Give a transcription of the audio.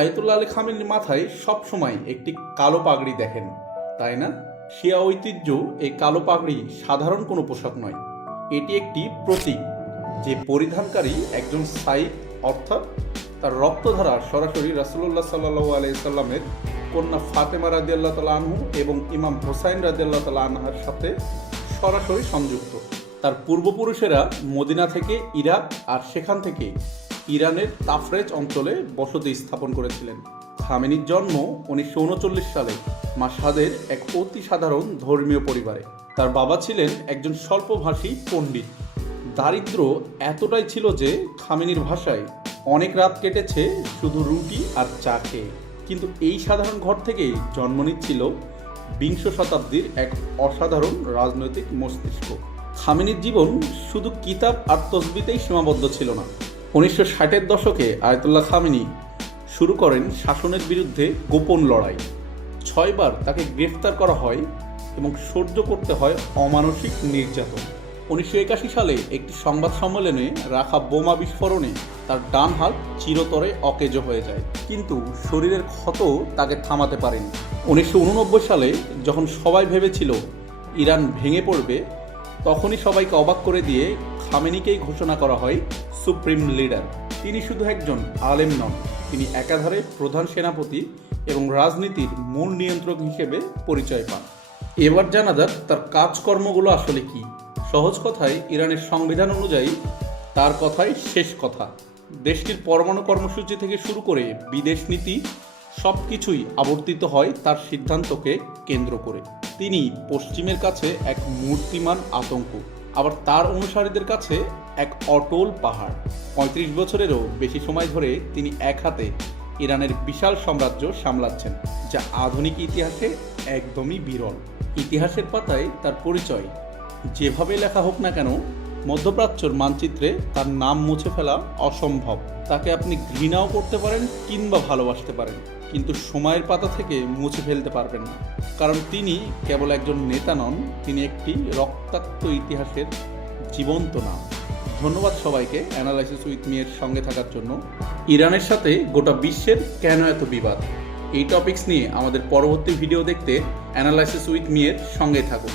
Ayatollah Ali খামেনির মাথায় সবসময় একটি কালো পাগড়ি দেখেন, তাই না? শিয়া ঐতিহ্য এই কালো পাগড়ি সাধারণ কোনো পোশাক নয়, এটি একটি প্রতীক যে পরিধানকারী একজন সাইদ, অর্থাৎ তার রক্তধারা সরাসরি রাসূলুল্লাহ সাল্লাল্লাহু আলাইহি সাল্লামের কন্যা ফাতেমা রাদিয়াল্লাহু তাআলা আনহু এবং ইমাম হোসাইন রাদিয়াল্লাহু তাআলা আনহার সাথে সরাসরি সংযুক্ত। তার পূর্বপুরুষেরা মদিনা থেকে ইরাক আর সেখান থেকে ইরানের তাফরেজ অঞ্চলে বসতি স্থাপন করেছিলেন। খামেনির জন্ম 1939 সালে মাশহাদের এক অতি সাধারণ ধর্মীয় পরিবারে। তার বাবা ছিলেন একজন স্বল্পভাষী পণ্ডিত। দারিদ্র্য এতটাই ছিল যে খামেনির ভাষায় অনেক রাত কেটেছে শুধু রুটি আর চা খেয়ে। কিন্তু এই সাধারণ ঘর থেকেই জন্ম নিচ্ছিল বিংশ শতাব্দীর এক অসাধারণ রাজনৈতিক মস্তিষ্ক। খামেনির জীবন শুধু কিতাব আর তসবিতেই সীমাবদ্ধ ছিল না। 1960-এর দশকে আয়াতুল্লাহ খামেনি শুরু করেন শাসনের বিরুদ্ধে গোপন লড়াই। 6 বার তাকে গ্রেফতার করা হয় এবং সহ্য করতে হয় অমানসিক নির্যাতন। 1981 সালে একটি সংবাদ সম্মেলনে রাখা বোমা বিস্ফোরণে তার ডান হাত চিরতরে অকেজো হয়ে যায়, কিন্তু শরীরের ক্ষত তাকে থামাতে পারেনি। 1989 সালে যখন সবাই ভেবেছিল ইরান ভেঙে পড়বে, তখনই সবাইকে অবাক করে দিয়ে খামেনিকেই ঘোষণা করা হয় সুপ্রিম লিডার। তিনি শুধু একজন আলেম নন, তিনি একাধারে প্রধান সেনাপতি এবং রাজনীতির মূল নিয়ন্ত্রক হিসেবে পরিচয় পান। এবার জানা যাক তার কাজকর্মগুলো আসলে কি। সহজ কথায়, ইরানের সংবিধান অনুযায়ী তার কথাই শেষ কথা। দেশটির পরমাণু কর্মসূচি থেকে শুরু করে বিদেশ নীতি সব কিছুই আবর্তিত হয় তার সিদ্ধান্তকে কেন্দ্র করে। তিনি পশ্চিমের কাছে এক মূর্তিমান আতঙ্ক, আবার তার অনুসারীদের কাছে এক অটল পাহাড়। 35 বছরেরও বেশি সময় ধরে তিনি এক হাতে ইরানের বিশাল সাম্রাজ্য সামলাচ্ছেন, যা আধুনিক ইতিহাসে একদমই বিরল। ইতিহাসের পাতায় তার পরিচয় যেভাবে লেখা হোক না কেন, মধ্যপ্রাচ্যর মানচিত্রে তার নাম মুছে ফেলা অসম্ভব। তাকে আপনি ঘৃণাও করতে পারেন কিংবা ভালোবাসতে পারেন, কিন্তু সময়ের পাতা থেকে মুছে ফেলতে পারবেন না, কারণ তিনি কেবল একজন নেতা নন, তিনি একটি রক্তাক্ত ইতিহাসের জীবন্ত নাম। ধন্যবাদ সবাইকে অ্যানালাইসিস উইথ মি এর সঙ্গে থাকার জন্য। ইরানের সাথে গোটা বিশ্বের কেন এত বিবাদ, এই টপিকস নিয়ে আমাদের পরবর্তী ভিডিও দেখতে অ্যানালাইসিস উইথ মি এর সঙ্গে থাকুন।